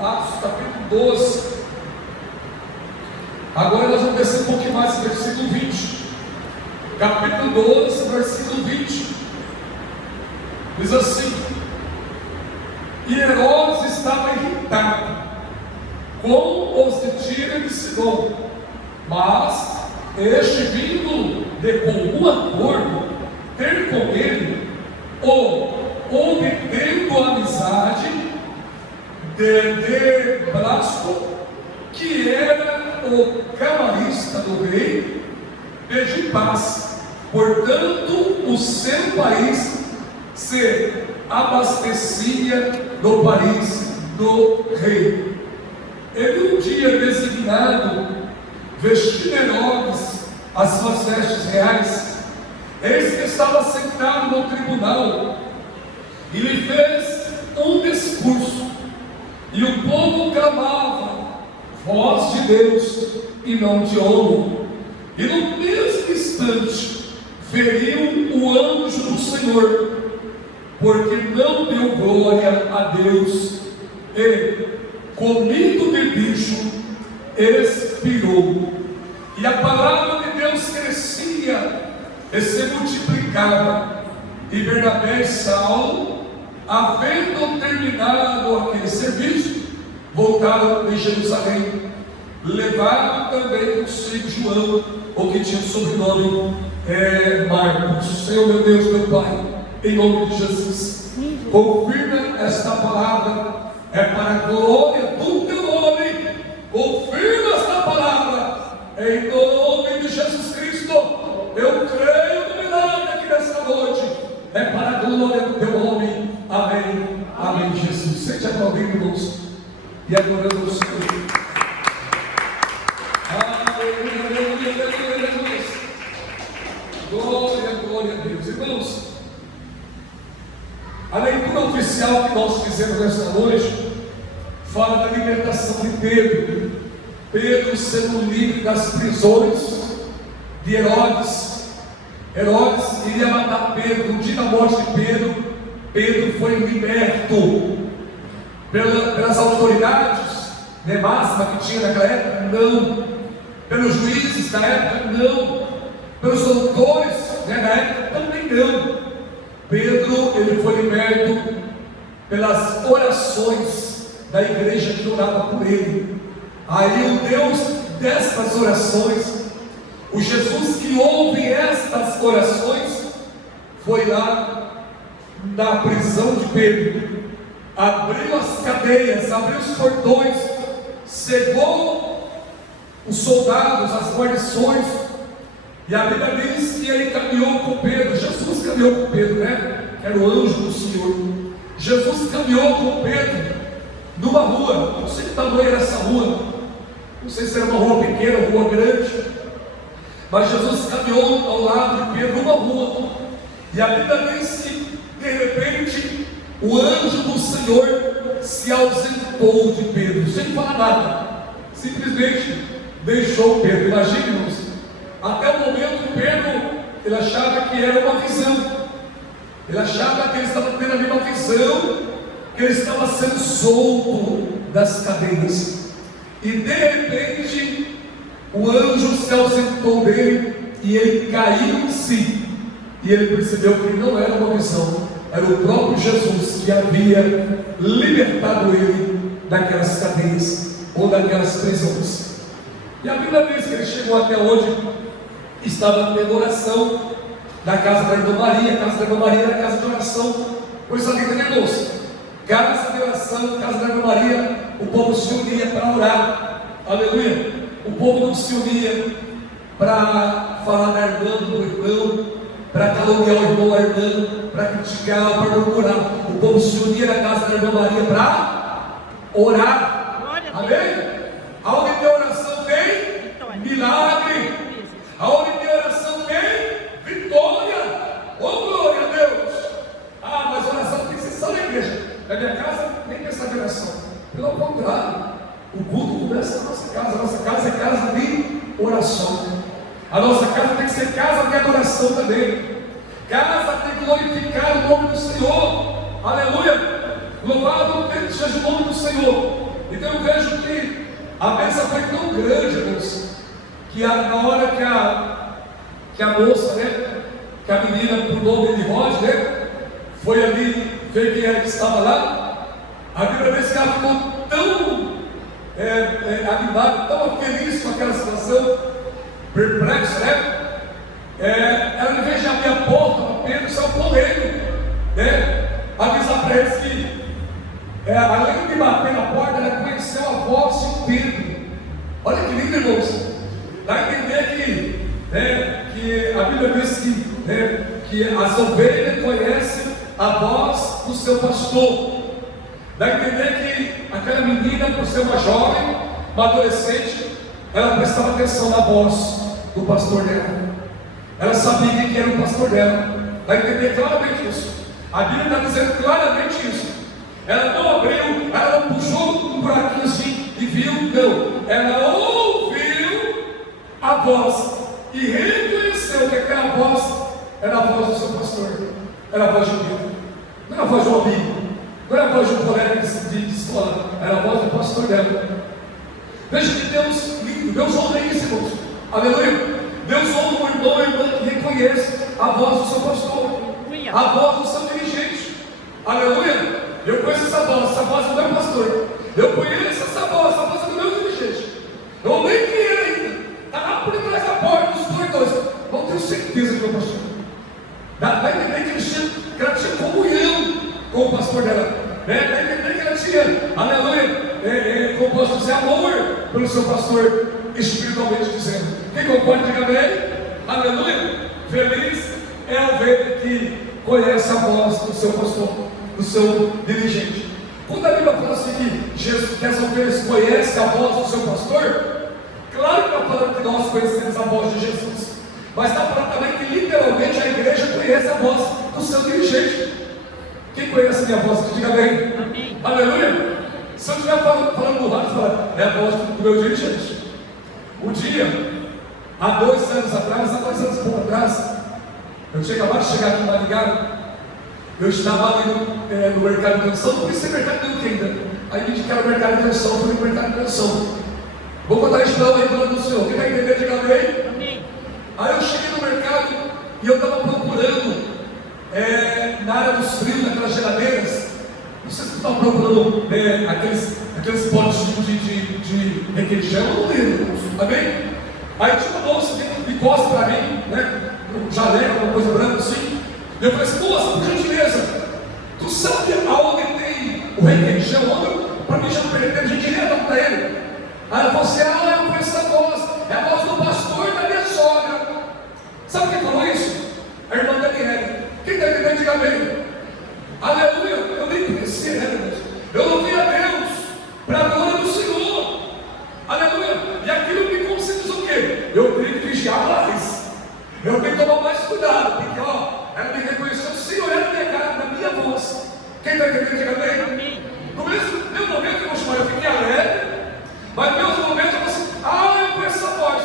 Atos capítulo 12. Agora nós vamos descer um pouquinho mais, versículo 20. Capítulo 12, versículo 20. Diz assim: e Herodes estava irritado com os de Tiro e de Sidom, mas este vindo de comum acordo ter com ele, obtendo amizade de Blasto, que era o camarista do rei, pediu paz. Portanto, o seu país se abastecia do país do rei. Em um dia designado, vestindo Herodes as suas vestes reais, eis que estava sentado no tribunal, e lhe fez um discurso, e o povo clamava: voz de Deus e não de homem. E no mesmo instante feriu o anjo do Senhor, porque não deu glória a Deus, e, comido de bicho, expirou. E a palavra de Deus crescia e se multiplicava. E Bernabé e Saulo, havendo terminado aquele serviço, voltaram de Jerusalém, levaram também consigo João, o que tinha o sobrenome Marcos. Senhor meu Deus, meu Pai, em nome de Jesus, confirma esta palavra, é para a glória do teu nome. Confirma esta palavra, em nome de Jesus Cristo. Eu creio no milagre aqui nesta noite, é para a glória do teu nome. Amém, amém. Jesus, sente aplaudindo, irmãos, e adorando o Senhor. Aleluia, aleluia, aleluia, aleluia. Glória, glória a Deus. Irmãos, a leitura oficial que nós fizemos nesta noite fala da libertação de Pedro. Pedro sendo livre das prisões de Herodes. Herodes iria matar Pedro. No dia da morte de Pedro, Pedro foi liberto pelas autoridades máxima que tinha naquela época? Não. Pelos juízes da época? Não. Pelos doutores da época? Também não. Pedro, ele foi liberto pelas orações da igreja que orava por ele. Aí o Deus destas orações, o Jesus que ouve estas orações, foi lá na prisão de Pedro, abriu as cadeias, abriu os portões, cegou os soldados, as guarnições, e a Bíblia diz que ele caminhou com Pedro. Jesus caminhou com Pedro, né? Era o anjo do Senhor. Jesus caminhou com Pedro numa rua, não sei que tamanho era essa rua, não sei se era uma rua pequena ou rua grande, mas Jesus caminhou ao lado de Pedro numa rua, e a Bíblia diz que de repente o anjo do Senhor se ausentou de Pedro, sem falar nada, simplesmente deixou Pedro. Imagine, irmãos, até o momento Pedro, ele achava que era uma visão, ele achava que ele estava tendo ali uma visão, que ele estava sendo solto das cadeias, e de repente o anjo se ausentou dele, e ele caiu em si, e ele percebeu que não era uma visão, era o próprio Jesus que havia libertado ele daquelas cadeias, ou daquelas prisões. E a Bíblia diz que ele chegou até onde estava tendo oração, na casa da irmã Maria. A casa da irmã Maria era a casa de oração, coisa linda, né, moça? Casa de oração, casa da irmã Maria, o povo se unia para orar, aleluia. O povo não se unia para falar da irmã, do irmão, para caluniar o irmão, a irmã, para criticar, para murmurar. O povo se unia na casa da irmã Maria para orar, amém? Aonde tem oração tem milagre, aonde tem oração tem vitória. Oh, glória a Deus! Ah, mas oração tem que ser só na igreja. Na minha casa nem pensar de oração, pelo contrário, o culto começa na nossa casa. A nossa casa é casa de oração, a nossa casa tem que ser casa de adoração também, casa de glorificar o nome do Senhor, aleluia. Louvado seja o nome do Senhor. Então eu vejo que a bênção foi tão grande, irmãos, que na hora que a moça, né, que a menina, por nome de Rod, né, foi ali ver quem era que estava lá, a Bíblia diz que ela ficou tão animada, tão feliz com aquela situação, perplexa, né? Ela, em vez de abrir a porta para Pedro, saiu correndo, né? Avisar para eles que, além de bater na porta, ela conheceu a voz de Pedro. Olha que lindo, irmãos. Dá a entender que a Bíblia diz que as ovelhas conhecem a voz do seu pastor. Dá a entender que aquela menina, por ser uma jovem, uma adolescente, ela prestava atenção na voz do pastor dela. Ela sabia quem era o pastor dela. Dá a entender claramente isso. A Bíblia está dizendo claramente isso. Ela não abriu, ela não puxou um buraquinho assim e viu, não. Ela ouviu a voz e reconheceu que aquela voz era a voz do seu pastor. Era a voz de Pedro. Não era a voz de um amigo. Não era a voz de um colega de escola. Era a voz do pastor dela. Veja que Deus lindo. Deus honra isso, irmãos. Aleluia. Deus honra o irmão e a irmã que reconhece a voz do seu pastor, a voz do seu dirigente. Aleluia. Eu conheço essa voz do meu pastor. Eu conheço essa voz do meu dirigente. Eu nem vi ele ainda. Está lá por trás da porta, dos dois. Não tenho certeza que é o pastor. Dá a entender que ela tinha comunhão com o pastor dela. Dá a entender que ela tinha, aleluia, como posso dizer, amor pelo seu pastor, espiritualmente dizendo. Quem concorda, diga amém? Aleluia. Feliz é a ovelha que conhece a voz do seu pastor, do seu dirigente. Quando a Bíblia fala assim que as ovelhas conhecem a voz do seu pastor, claro que está falando que nós conhecemos a voz de Jesus, mas está falando também que literalmente a igreja conhece a voz do seu dirigente. Quem conhece a minha voz? Diga amém. Amém. Aleluia. Se eu estiver falando no rádio, fala, é a voz do meu dirigente. Um dia, há 2 anos atrás, há 2 anos e pouco atrás, eu tinha acabado de chegar aqui em Maringá. Eu estava ali no mercado de canção, não conhecia mercado de ainda. Aí me indicaram o mercado de canção, eu fui no mercado de canção. Vou contar isso não, aí do Senhor. Quem vai entender, diga amém. Aí eu cheguei no mercado e eu estava procurando na área dos frios, naquelas geladeiras. Não sei se estavam procurando aqueles potes de requeijão, eu não lembro. Amém? Aí tinha uma moça que encosta para mim, né? Um jaleco, uma coisa branca assim. E eu falei assim, moça, por gentileza, tu sabe aonde tem o requeijão? Para mim já não perder tempo, gentileza, dá para ele. Aí ela falou assim, eu conheço essa voz, é a voz do pastor da minha sogra. Sabe quem falou isso? A irmã Daniela. Quem está entendendo, diga amém. Aleluia, eu nem conhecia ela, eu louvi a Deus, para a glória do Senhor. Aleluia, e aquilo me conscientizou o quê? Eu tenho que vigiar mais. Eu tenho que tomar mais cuidado, porque ela me reconheceu sem olhar na minha cara, na minha voz. Quem está entendendo, diga amém. No mesmo momento que eu vou chamar, eu fiquei alegre, mas no mesmo momento eu falei assim, eu conheço essa voz.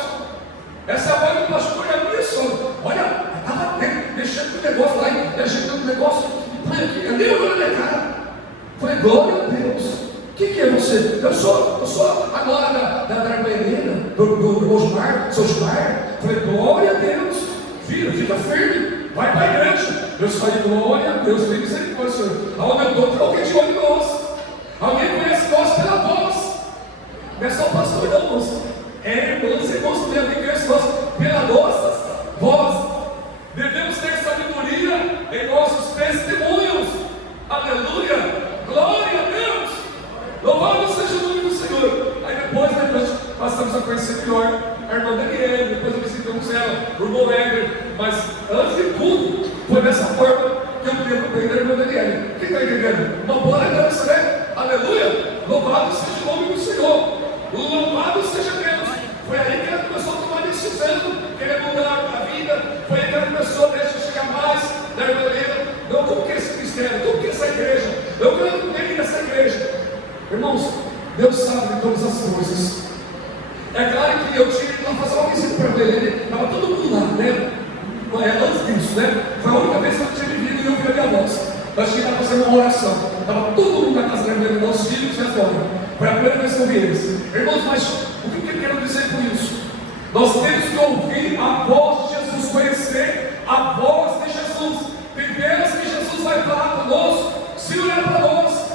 Essa é a voz do pastor da minha sogra. Olha, eu estava mexendo com o negócio lá, ajeitando o negócio, eu nem olhando na minha cara. Falei, glória a Deus. Quem que é você? Eu sou agora da irmã Helena, do Osmar, seu Osmar. Falei, glória a Deus. Filho, fica firme, vai para a igreja. Eu falei, glória a Deus, tem misericórdia, Senhor. Aonde eu estou, tem alguém de olho em nós. Alguém conhece nós pela voz. Não é só o pastor, não, moço. Irmãos e irmãos também, alguém conhece nós pela nossa voz. Devemos ter sabedoria em nossos testemunhos. Aleluia, glória a Deus. Louvado seja o nome do Senhor. Aí depois passamos a conhecer melhor a irmã Daniela, depois visitamos ela, o irmão Heber. Mas antes de tudo, foi dessa forma que eu pude aprender a irmã Daniela. Quem está entendendo? Uma boa lembrança, né? Aleluia, louvado seja o nome do Senhor. Louvado seja Deus. Foi aí que ela começou a tomar decisão, querer mudar a vida. Foi aí que ela começou a deixar chegar mais da irmã Helena. Eu como que é esse ministério? Como que é essa igreja? Eu quero ir nessa igreja. Irmãos, Deus sabe de todas as coisas. É claro que eu tinha que fazer uma visita para a Helena. Estava todo mundo lá, né? Antes disso, né? Foi a única vez que eu tinha vivido e eu ouvi a minha voz. Nós tínhamos que fazer uma oração. Estava todo mundo na casa da Helena, os filhos e a sogra. Foi a primeira sobre eles. Irmãos, mas o que eu quero dizer com isso? Nós temos que ouvir a voz de Jesus, conhecer a voz de Jesus. Tem vezes que Jesus vai falar conosco, se olhar para nós.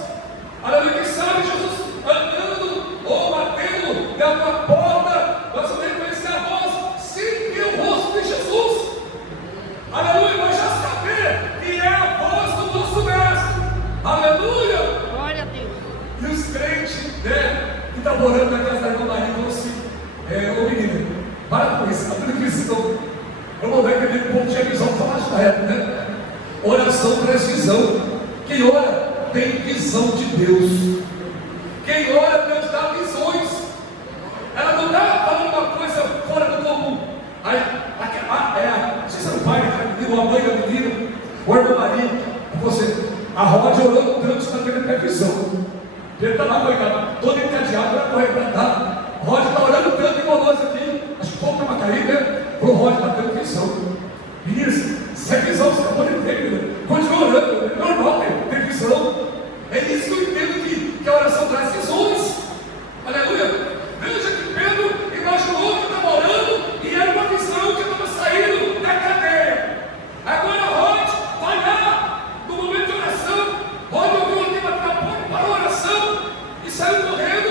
Aleluia, quem sabe Jesus andando ou batendo de alguma porta, nós vamos reconhecer a voz, sim, ver o rosto de Jesus. Aleluia, mas já saber que é a voz do nosso mestre. Aleluia. Glória a Deus. E os crentes, né, que estão morando na casa da irmã Maria, falam assim: ô menina, para com isso, a televisão. Eu vou ver que aquele povo tinha visão para falar da época, né? Oração traz visão. Quem ora tem visão de Deus. Quem ora, Deus dá visões. Ela não está falando uma coisa fora do comum. Aí, não sei se era o pai da menina, ou a mãe da menina, ou a irmã Maria, você, a Rod orando tanto, está tendo previsão. Ele está lá, coitado, todo encadeado para correr para cá. Rod está orando tanto igual nós aqui. Acho que o povo está Macaí, né? Para o Rod está tendo visão. Meninas, se é visão, você pode ter, menina. Continua orando, é normal ter visão. É isso que eu entendo que a oração traz visões. Aleluia. Veja que Pedro imaginou que estava orando e era uma visão que estava saindo da cadeia. Agora Rod vai lá no momento de oração. Rod ouviu alguém bater na porta, parou a oração e saiu correndo.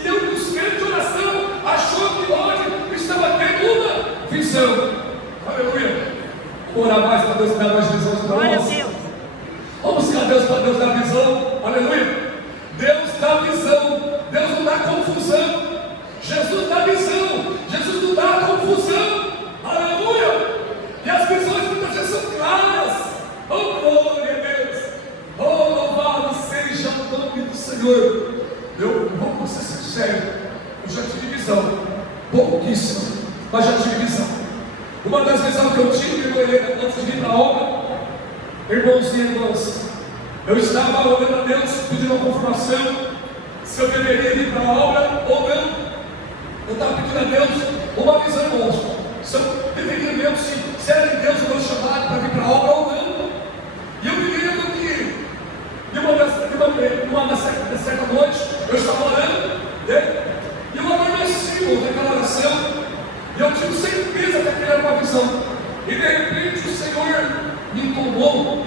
E eu, buscando de oração, achou que Rod estava tendo uma visão. Aleluia. Vamos orar mais para Deus dar mais visões para Glória a nós. Deus. Vamos buscar Deus para Deus dar visão. Aleluia. Deus dá visão. Deus não dá confusão. Jesus dá visão. Jesus não dá confusão. Aleluia. E as visões muitas vezes são claras. Oh, glória a Deus. Oh, louvado seja o nome do Senhor. Eu vou ser sincero. Eu já tive visão. Pouquíssima. Mas já tive visão. Uma das visões que eu tive, irmã Helena, antes de vir para a obra, irmãos e irmãs, eu estava orando a Deus, pedindo uma confirmação, se eu deveria ir para a obra ou não. Eu estava pedindo a Deus uma visão, irmãos, se eu deveria mesmo, se era de Deus o meu chamado para vir para a obra ou não. E eu me lembro que, numa certa noite, eu estava orando, né? E eu adormeci naquela oração. E eu tive certeza que aquilo era uma visão. E de repente o Senhor me tomou.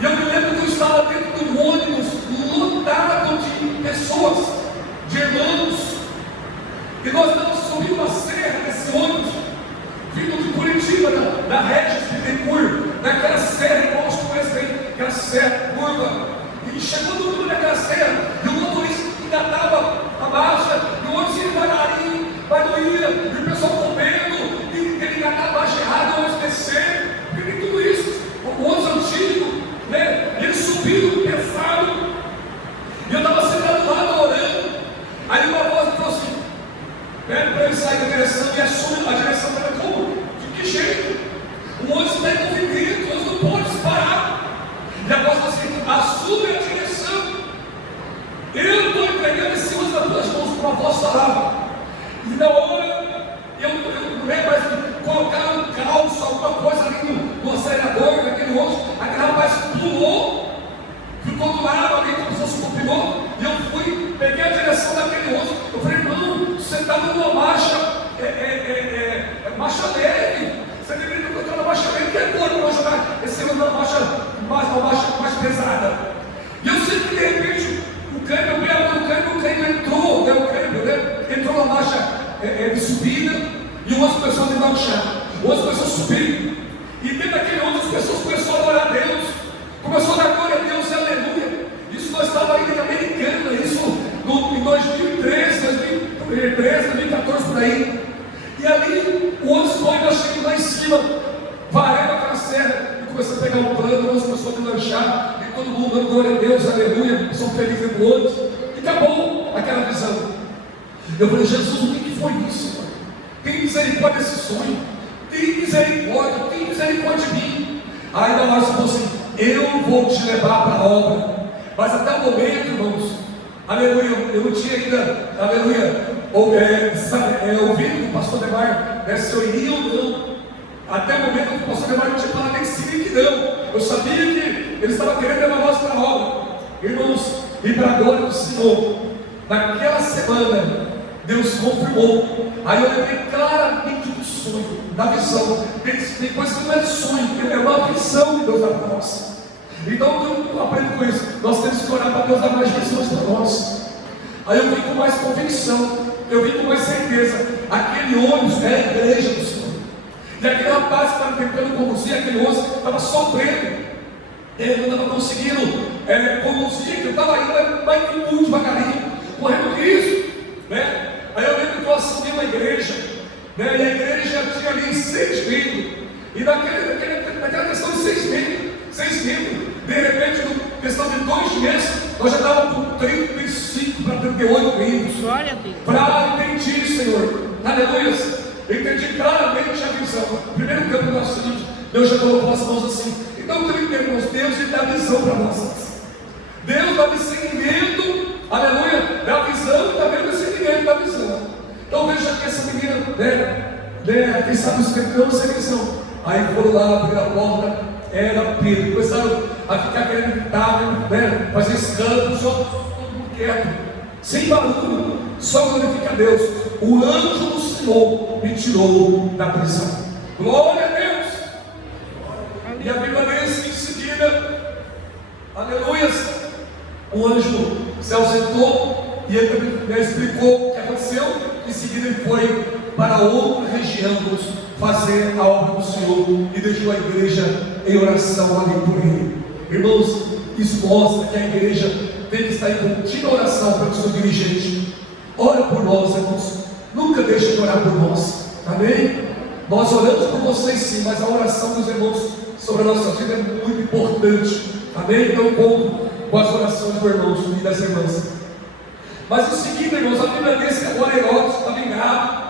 E eu me lembro que eu estava dentro de um ônibus lotado de pessoas, de irmãos. E nós estávamos subindo uma serra nesse ônibus, vindo de Curitiba, da Regis Bittencourt, naquela serra, igual os conhecem bem, aquela serra curva. E chegou no mundo daquela serra, e o motorista engatava a marcha, e o ônibus ia devagarinho, mas não ia, e o pessoal comendo, e ele engatar a marcha errada, o ônibus descer, e tem tudo isso, o ônibus antigo, né? Ele subindo pesado, e eu estava sentado lá orando. Aí uma voz me falou assim: pede para ele sair da direção e assume a direção. Para como? De que jeito? O ônibus está em movimento, o ônibus não pode parar. E a voz falou assim: assume a direção. Eu estou entregando esse ônibus nas tuas mãos, como a voz falava. E na hora, eu não lembro mais de colocar um calço, alguma coisa ali no acelerador, naquele ônibus. Aquele rapaz pulou, ficou do lado, alguém como se fosse um piloto, e eu fui, peguei a direção daquele ônibus. Eu falei: irmão, você está numa marcha, marcha leve, você deveria estar colocando uma marcha leve, que é corpo para jogar esse ônibus numa marcha mais pesada. E eu sei que de repente o câmbio entrou, né, entrou na marcha de subida, e o ônibus começou a deslanchar, o ônibus começou a subir, e dentro daquele ônibus as pessoas começaram a adorar a Deus, começou a dar glória a Deus, aleluia. Isso nós estávamos ainda em Americana, isso em 2013, 2014 por aí. E ali o ônibus foi, nós chegamos lá em cima, varando aquela serra, e começou a pegar um plano, o ônibus começou a deslanchar, e todo mundo dando glória a Deus, aleluia, são felizes no ônibus, e acabou aquela visão. Eu falei: Jesus, o que foi isso, Pai? Tem misericórdia desse sonho, tem misericórdia de mim. Aí na hora você falou assim: eu vou te levar para a obra. Mas até o momento, irmãos, aleluia, eu não tinha ainda, aleluia, ouvido do pastor Demar, se eu iria ou não. Até o momento o pastor Demar não tinha falado nem sim que não. Eu sabia que ele estava querendo levar nós para a obra. Irmãos, e para a glória do Senhor, naquela semana, Deus confirmou. Aí eu lembrei claramente do sonho, da visão. Tem coisa que não é sonho, é uma visão que Deus dá para nós. Então eu aprendo com isso. Nós temos que orar para Deus dar mais visões para nós. Aí eu vim com mais convicção, eu vim com mais certeza. Aquele ônibus era a igreja do Senhor. E aquele rapaz que estava tentando conduzir aquele ônibus estava sofrendo. Ele não estava conseguindo conduzir, ele estava indo mais muito devagarinho, correndo risco, né? Aí eu lembro que eu assumi uma igreja, né? E a igreja tinha ali 6 membros. E naquela questão de 6 membros, de repente, na questão de 2 meses, nós já estávamos com 35 para 38 membros. Glória a Deus. Para entendi, Senhor, aleluia. Entendi claramente a visão. Primeiro campo nós seguinte, Deus já colocou as mãos assim. Então, irmãos, Deus ele dá visão para nós. Deus dá discernimento, aleluia, da visão e também do discernimento da visão. Então, veja que essa menina, quem sabe os campeões sem visão. Aí foram lá, abriram a porta, era Pedro. Começaram a ficar querendo gritar, fazer escândalo, só todo mundo quieto, sem barulho, só glorifica a Deus. O anjo do Senhor me tirou da prisão. Glória a Deus. E a Bíblia diz que em seguida, aleluia, o anjo se ausentou e ele explicou o que aconteceu. Em seguida ele foi para outra região fazer a obra do Senhor e deixou a igreja em oração ali por ele. Irmãos, isso mostra que a igreja tem que estar em contínua oração para o seu dirigente. Ora por nós, irmãos. Nunca deixe de orar por nós. Amém? Nós oramos por vocês sim, mas a oração dos irmãos sobre a nossa vida é muito importante. Amém? Então, com as orações dos irmãos e das irmãs. Mas em seguida, irmãos, a Bíblia diz que agora Herodes estava irado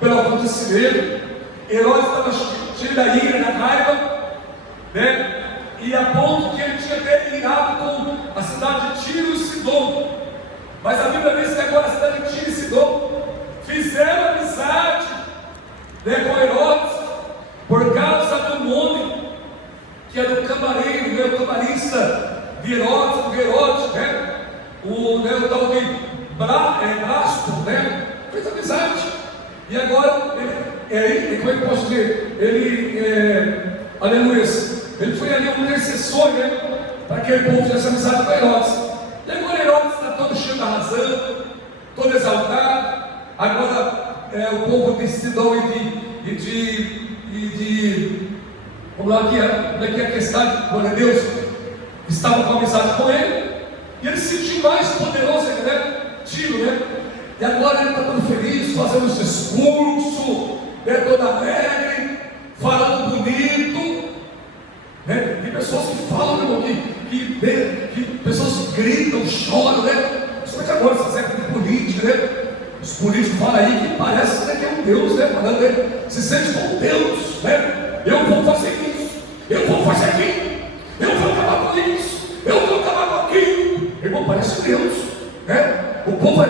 pelo acontecimento. Herodes estava cheio da ira, da raiva, né? E a ponto que ele tinha até irado com a cidade de Tiro e Sidom. Mas a Bíblia diz que agora a cidade de Tiro e Sidom fizeram amizade, né, com Herodes, por causa do nome que era o camareiro, né, o camarista de Herodes, do Herodes, né? O tal de Blasto, né? Fez amizade. E agora, como é que eu posso dizer? Aleluia, ele foi ali um intercessor, né? Para que aquele povo fizesse amizade com Herodes. E agora Herodes está todo cheio da razão, todo exaltado. Agora o povo de Sidom e de como é que é a questão, glória a Deus, estava com amizade com ele. E ele se sentiu mais poderoso, né? Tiro, né? E agora ele está todo feliz, fazendo os discurso, né? Todo alegre, falando bonito, né? Tem pessoas que falam, irmão, que pessoas que gritam, choram, né? Principalmente agora, essa época de política, né? Os políticos falam aí que parece que é um Deus, né? Falando, né? Se sente como Deus, né? Eu vou fazer isso, eu vou fazer aquilo, eu vou acabar com isso, eu vou acabar com aquilo. Irmão, parece Deus, né? O povo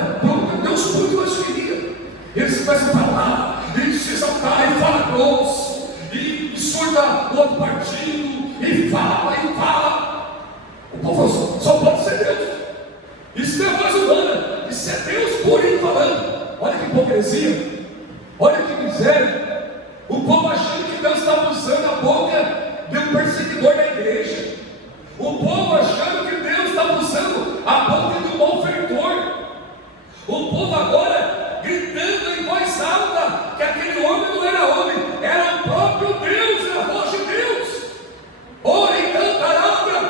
Deus puro que nós queríamos. Eles começam a falar, e se exaltar, e fala grosso, e surda o outro partido, e fala. O povo só pode ser Deus. Isso não é voz humana, isso é Deus purinho falando. Olha que hipocrisia, olha que miséria. O povo achando que Deus estava usando a boca de um perseguidor da igreja. O povo achando que Deus estava usando a boca de um malfeitor. O povo agora gritando em voz alta que aquele homem não era homem, era o próprio Deus, era a voz de Deus. Ora então, palavra,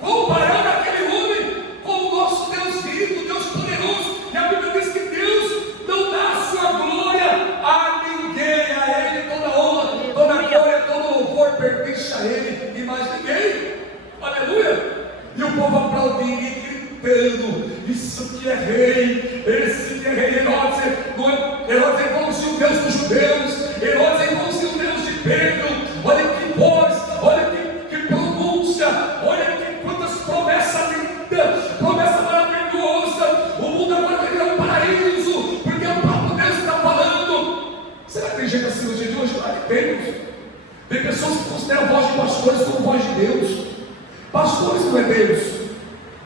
comparando aquele homem com o nosso Deus vivo, Deus poderoso. E a Bíblia diz que Deus não dá a sua glória a ninguém, a Ele toda honra, toda glória, todo louvor pertence a Ele e mais ninguém. Aleluia! E o povo aplaudindo e gritando: isso que é rei, esse que é rei. Herodes é igualzinho o Deus dos judeus, Herodes é igualzinho o Deus de Pedro. Olha que voz, olha que pronúncia, olha que quantas promessas lindas, promessa maravilhosa. O mundo agora vai virar um paraíso, porque é o próprio Deus que está falando. Será que tem gente assim no dia de hoje? Claro que temos. Tem pessoas que consideram a voz de pastores como voz de Deus. Pastores não é Deus,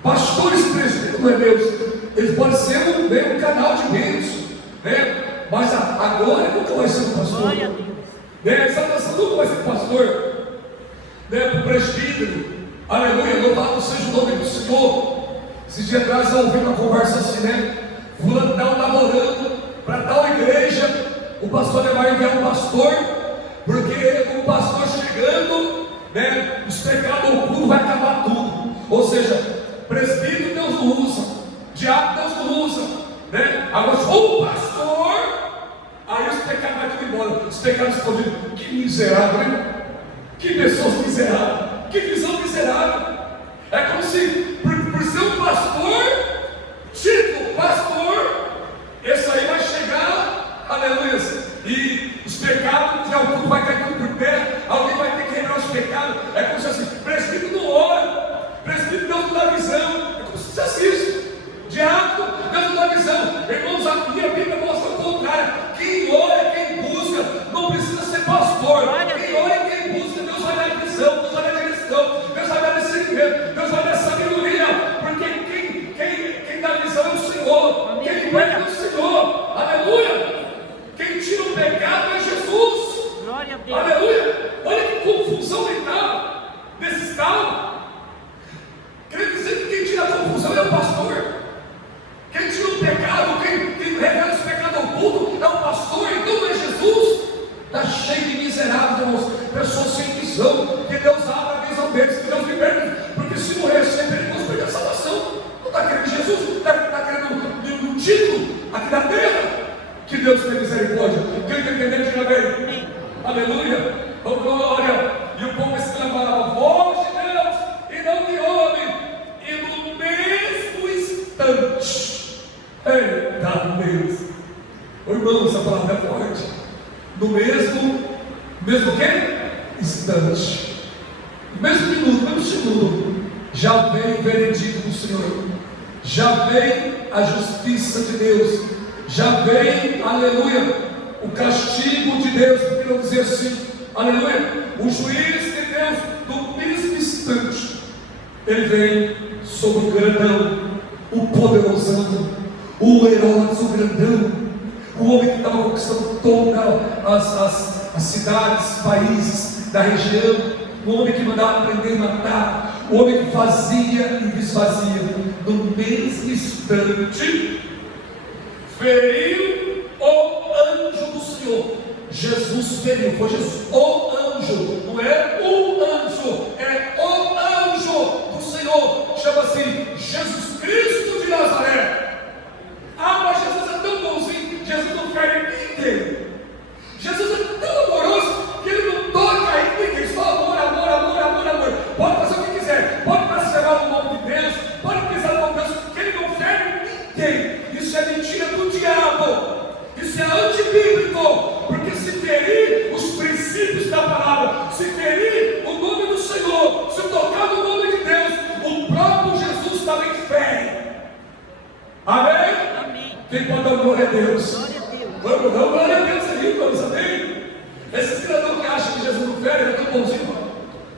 pastores e presbíteros não é Deus. Eles podem ser um canal de bênção, né? Mas a glória nunca vai ser do pastor. Glória a Deus. Né? A exaltação nunca vai ser do pastor, né? Para o presbítero. Aleluia, louvado seja o nome do Senhor. Esses dias atrás eu ouvi uma conversa assim, né? Fulano estava orando para tal igreja. O pastor vai enviar um pastor, porque o pastor chegando, né? Os pecados ocultos vai acabar tudo. Ou seja, presbítero Deus não usa, diabo Deus não usa, né? Agora se for o pastor, aí os pecados vão tudo embora, os pecados escondidos. Que miserável, né? Que pessoas miseráveis, que visão miserável. É como se por ser um pastor, título pastor, esse aí vai chegar, aleluia, e os pecados, já o culto vai cair tudo por terra, alguém vai ter que reinar os pecados. É como se assim, presbítero não ora, presbítero Deus não dá visão, é como se fosse isso. Diácono, Deus não dá visão. Irmãos, a minha Bíblia mostra o contrário. Quem ora, quem busca, não precisa ser pastor. Quem ora e quem busca, Deus vai dar visão, Deus vai dar direção, Deus vai dar discernimento, Deus vai dar sabedoria. Porque quem dá visão é o Senhor, quem liberta é o Senhor. Aleluia. Quem tira o pecado é Jesus. Glória a Deus. Aleluia. Olha que confusão mental nesse estado. Quer dizer que quem tira a confusão é o pastor. Quem tira o pecado, quem revela os pecados ocultos é o pastor, então não é Jesus. Está cheio de miseráveis, irmãos, pessoas sem visão. Que Deus abra a visão deles, que Deus liberta, porque se morrer sempre ele vai perder a salvação. Não está querendo Jesus, está querendo um título aqui na terra. Que Deus tenha misericórdia. Quem está entendendo, diga bem. Aleluia. Oh glória. E o povo exclamava: voz de Deus e não de homem. E no mesmo instante, eita Deus, oh, irmão, essa palavra é forte. No mesmo quê? Instante, no mesmo minuto, no mesmo segundo, já veio o veredito do Senhor, já veio a justiça de Deus, já veio, aleluia, o castigo de Deus, porque não dizer assim, aleluia, o juiz de Deus, no mesmo instante, ele vem sobre o grandão, o poderosão, o Herodes, o grandão, o homem que estava conquistando todas as cidades, países da região, o homem que mandava prender e matar, o homem que fazia e desfazia. No mesmo instante, feriu o anjo do Senhor. Jesus feriu, foi Jesus, o anjo, não é o anjo, é o anjo do Senhor. Chama-se Jesus Cristo de Nazaré. Ah, mas Jesus é tão bonzinho, Jesus não fere ninguém. Jesus é tão amoroso que ele não toca em ninguém, só amor, amor, amor, amor, amor. Pode fazer o que quiser, pode blasfemar no nome de Deus, pode pisar no nome de Deus, que ele não fere ninguém. Isso é mentira do diabo, isso é antibíblico, porque se ferir os princípios da palavra, se ferir o nome do Senhor, se tocar no nome de Deus, o próprio Jesus também fere. Amém? Amém. Quem pode dar glória a Deus? Glória a Deus. Vamos dar glória a Deus aí, vamos, amém? Esse cidadão que acha que Jesus não fere, é tão bonzinho.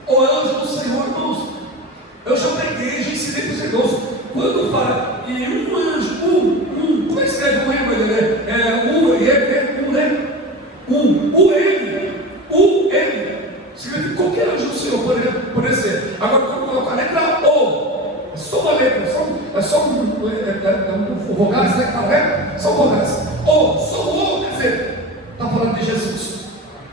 O anjo do Senhor, irmãos. Eu já preguei, já ensinei para os irmãos. Quando fala, e um anjo, como é que escreve um M, né? Significa qualquer anjo do Senhor, poderia ser. Agora, quando colocar a letra O, é só uma letra, vogais, né? São vogais. O, só o O, quer dizer, está falando de Jesus.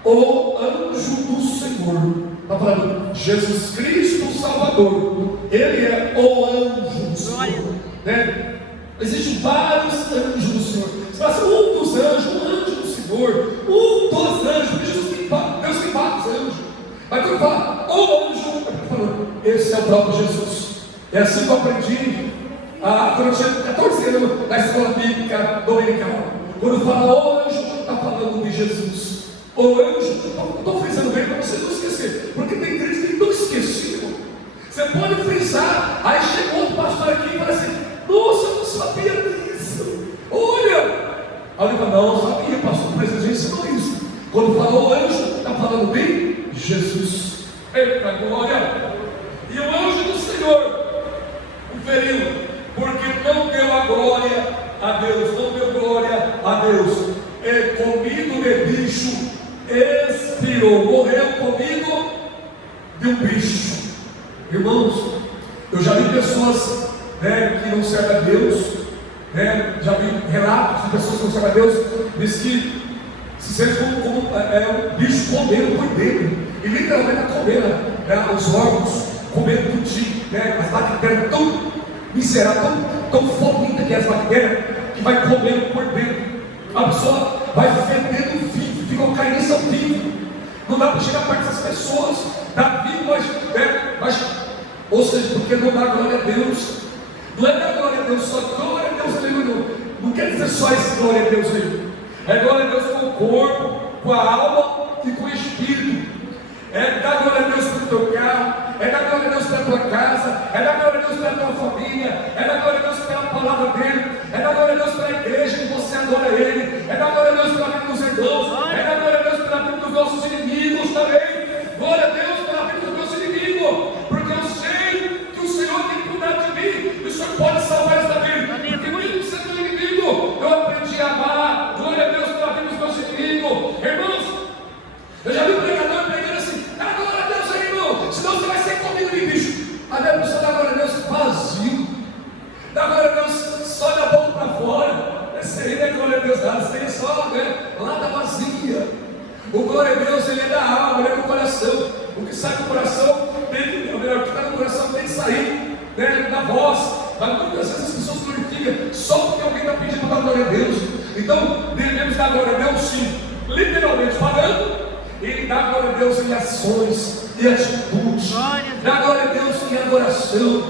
O anjo do Senhor, está falando Jesus Cristo o Salvador. Ele é o anjo do Senhor, né? Existem vários anjos do Senhor. Você fala assim, um dos anjos, um anjo do Senhor, um dos anjos, porque Jesus tem Deus tem vários anjos. Mas quando fala o anjo, esse é o próprio Jesus. É assim que eu aprendi quando eu tinha 14 anos na escola bíblica dominical. Quando fala o anjo, está falando de Jesus. O anjo, estou frisando bem para você não esquecer, porque tem crentes que não esqueciam. Você pode frisar, aí chegou outro pastor aqui e fala assim: nossa, eu não sabia disso. Olha! Aí ele fala: não, eu sabia, pastor, mas a gente ensinou isso. Quando fala o anjo, está falando de Jesus. Eita glória! E o anjo do Senhor o feriu, porque não deu a glória a Deus, não deu glória a Deus. Comido de bicho, expirou, morreu comido de um bicho. Irmãos, eu já vi pessoas que não servem a Deus, já vi relatos de pessoas que não servem a Deus, diz que se sente como um bicho comendo por dentro, e literalmente comendo os órgãos, comendo tudinho, as bactérias tão miseráveis, tão fominta que é as bactérias, que vai comendo por dentro. A pessoa vai fedendo vivo, fica uma carniça viva. Não dá para chegar perto dessas pessoas, dá vivo, mas ou seja, porque não dá glória a Deus. Não é dar glória a Deus só, glória a Deus, aleluia. Não quer dizer só esse glória a Deus aí. É glória a Deus com o corpo, com a alma e com o espírito. É dar glória a Deus pelo teu carro, é dar glória a Deus pela tua casa, é dar glória a Deus pela tua família, é dar glória a Deus pela palavra dele, é dar glória a Deus pela igreja que você adora ele, é dar glória a Deus pela vida dos irmãos, é dar glória a Deus pela vida dos nossos inimigos também. Glória a Deus pela vida dos meus inimigos, porque eu sei que o Senhor tem cuidado de mim, e o Senhor pode salvar esta vida, porque mesmo sendo meu inimigo, eu aprendi a amar. Glória a Deus pela vida dos meus inimigos. Irmãos, eu já vi um pregador pregando assim: dá glória a Deus aí, irmão, senão você vai ser comido de bicho. Aí a pessoa dá glória a Deus vazio, dá glória a Deus só da boca para fora. Esse aí não é glória a Deus nada, esse aí é só lata vazia. O glória a Deus, ele é da alma, ele é do coração. O que sai do coração tem que, o que está no coração tem que sair da voz. Mas muitas vezes as pessoas glorificam só porque alguém está pedindo para dar glória a Deus. Então devemos dar glória a Deus sim, literalmente falando, e dar glória a Deus em ações e atitudes. Dar glória a Deus em adoração.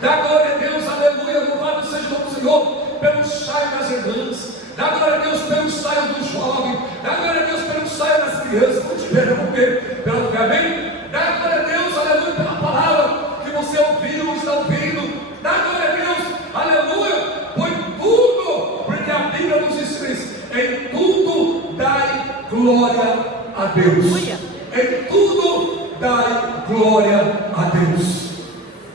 Dar glória a Deus, aleluia, louvado seja o nome do Senhor, pelo saio das irmãs. Dá glória a Deus pelo saio dos jovens. Dá glória a Deus pelo saio das crianças. Não tiver, vamos ver, pelo amém. Dá glória a Deus, aleluia, pela palavra que você ouviu ou está ouvindo. Dá glória a Deus, aleluia, por tudo, porque a Bíblia nos ensina isso. Em tudo dai glória a Deus. Em tudo dai glória a Deus.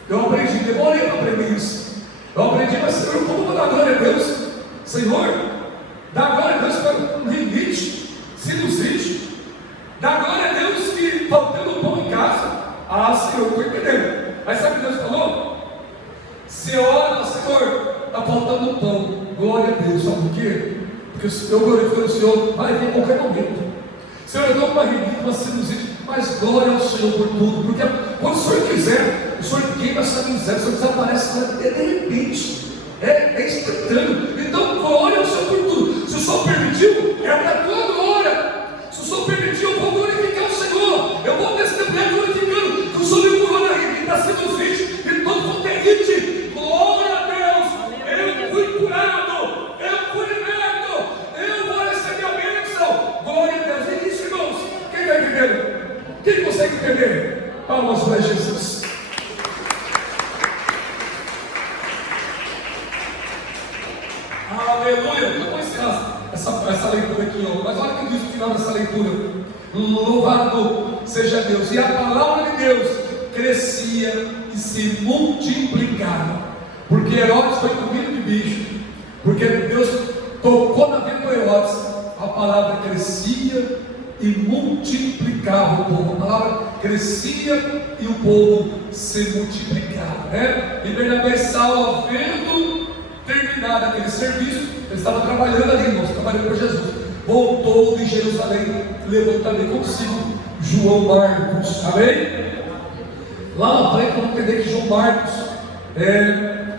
Eu aprendi, demorei para aprender isso. Eu aprendi, mas Senhor, como vou dar glória a Deus? Senhor, dá glória a Deus para rinite, sinusite. Dá glória a Deus que faltando pão em casa. Ah, Senhor, estou entendendo. Mas sabe o que Deus falou? Você ora, Senhor, está faltando pão. Glória a Deus, sabe por quê? Porque eu glorifico o Senhor, vai vir em qualquer momento. Senhor, eu dou uma rinite, uma sinusite, mas glória ao Senhor por tudo. Porque quando o Senhor quiser, o Senhor queima essa miséria, o Senhor desaparece de repente. É instantâneo. Então, glória ao Senhor por tudo. Se o Senhor permitiu, é para a tua glória. Se o Senhor permitiu, eu vou glorificar o Senhor. Eu vou testemunhar glorificando que o Senhor me curou da rinite, da sinusite e todo quanto é rinite. Glória a Deus. Eu fui curado. Eu fui liberto. Eu vou receber a bênção. Glória a Deus. É isso, irmãos. Quem está entendendo? Quem consegue entender? Palmas para Jesus. Aleluia. Eu vou encerrar essa leitura aqui, mas olha o que diz no final dessa leitura: louvado seja Deus. E a palavra de Deus crescia e se multiplicava, porque Herodes foi comido de bicho, porque Deus tocou na vida do Herodes. A palavra crescia e multiplicava o povo. A palavra crescia e o povo se multiplicava, E Bernabé e Saulo, vendo terminado aquele serviço, ele estava trabalhando ali, irmãos, trabalhando para Jesus. Voltou de Jerusalém, levou também consigo João Marcos, amém? Lá na frente vamos entender que João Marcos,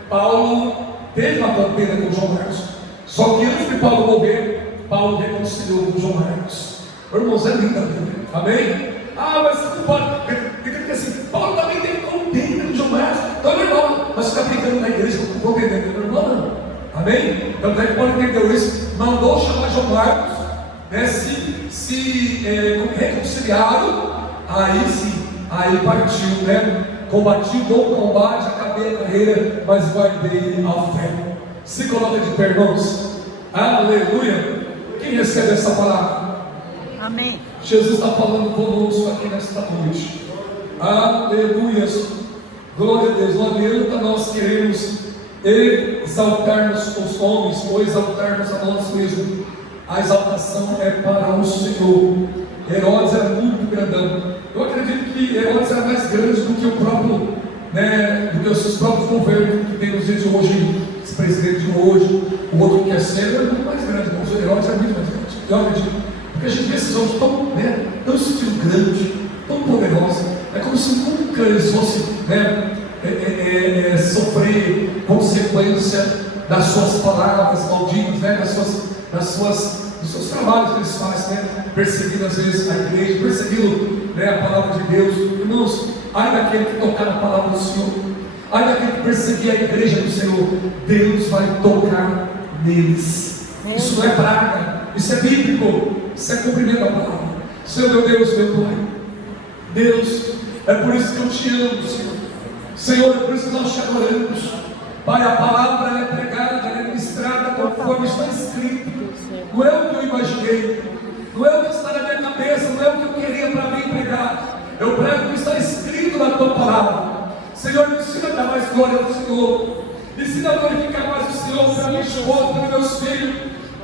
Paulo teve uma contenda com João Marcos, só que antes de Paulo morrer, Paulo reconciliou com João Marcos. Irmãos, é linda a Bíblia, amém? Ah, mas você não pode, tem que dizer assim: Paulo também teve contenda com João Marcos, então é normal, mas você está brincando na igreja com contenda com o irmão, não. Amém? Então até que Paulo entendeu isso, mandou chamar João Marcos, se reconciliaram, aí sim, aí partiu, combati o bom combate, acabei a carreira, mas guardei a fé. Se coloca de pé, irmãos. Aleluia. Quem recebe essa palavra? Amém. Jesus está falando conosco aqui nesta noite. Aleluia. Glória a Deus. Não adianta nós queremos exaltarmos os homens ou exaltarmos a nós mesmos. A exaltação é para o Senhor. Herodes era muito grandão. Eu acredito que Herodes era mais grande do que o próprio, do que os seus próprios governos que tem nos dias de hoje, esse presidente de hoje, o outro que é sério, é muito mais grande, mas o Herodes é muito mais grande. Eu acredito, porque a gente vê esses homens tão sentido grande, tão poderosos, é como se nunca eles fossem sofrer consequência das suas palavras malditas, dos seus trabalhos que eles fazem, perseguindo às vezes a igreja, perseguindo a palavra de Deus. Irmãos, ai daquele que tocar na palavra do Senhor, ai daquele que perseguir a igreja do Senhor, Deus vai tocar neles. Isso não é praga, isso é bíblico, isso é cumprimento da palavra. Senhor meu Deus, meu Pai, Deus, é por isso que eu te amo, Senhor. Senhor, é por isso que nós te adoramos. Pai, a palavra ela é pregada, ela é ministrada conforme está escrito. Não é o que eu imaginei, não é o que está na minha cabeça, não é o que eu queria para mim pregar. Eu prego o que está escrito na tua palavra. Senhor, me ensina a dar mais glória ao Senhor. Me ensina a glorificar mais o Senhor para minha esposa, para meus filhos.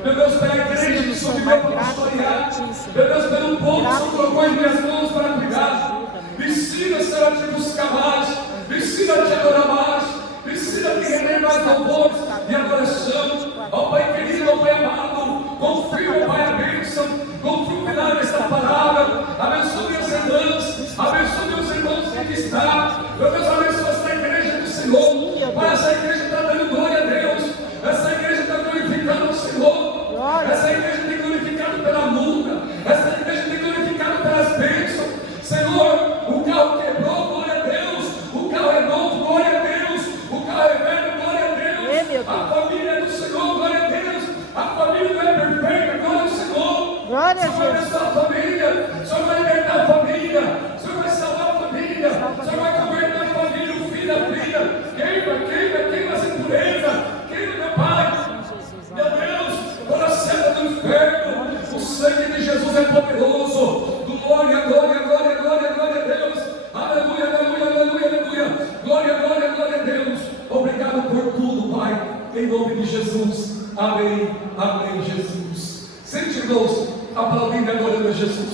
Meu Deus, pela igreja que o Senhor me deu para pastorear. Meu Deus, pelo povo que o Senhor colocou em minhas mãos para cuidar. Me ensina, Senhor, a te buscar mais. Me ensina a te adorar mais. Me ensina a te render mais louvores e adoração. Ó Pai querido, ó Pai amado, confirma, Pai, a bênção. Confirma esta palavra. Abençoe meus irmãos. Abençoe meus irmãos que aqui estão. Meu Deus, abençoe esta igreja do Senhor. Pai, essa igreja está dando glória a Deus. Essa igreja está glorificando o Senhor. Essa igreja tem glorificado pela luta. Essa igreja tem glorificado pelas bênçãos. Senhor, o carro quebrou, glória a Deus. O carro é novo, glória a Deus. O carro é velho, glória a Deus. A família é do Senhor, glória a Deus. A família não é perfeita, glória ao Senhor. Glória a Deus. O Senhor vai abençoar a família. O Senhor vai libertar a família. O Senhor vai salvar a família. O Senhor vai governar a família, o filho, a filha. Queima as impurezas. Queima, meu Pai. Meu Deus, toda a seta do inferno. O sangue de Jesus é poderoso. Glória, glória, glória, glória, glória a Deus. Aleluia, aleluia, aleluia, aleluia. Glória, glória, glória a Deus. Obrigado por tudo, Pai. Em nome de Jesus. Amém, amém, Jesus. Sente, irmãos, aplaudindo e adorando a Jesus.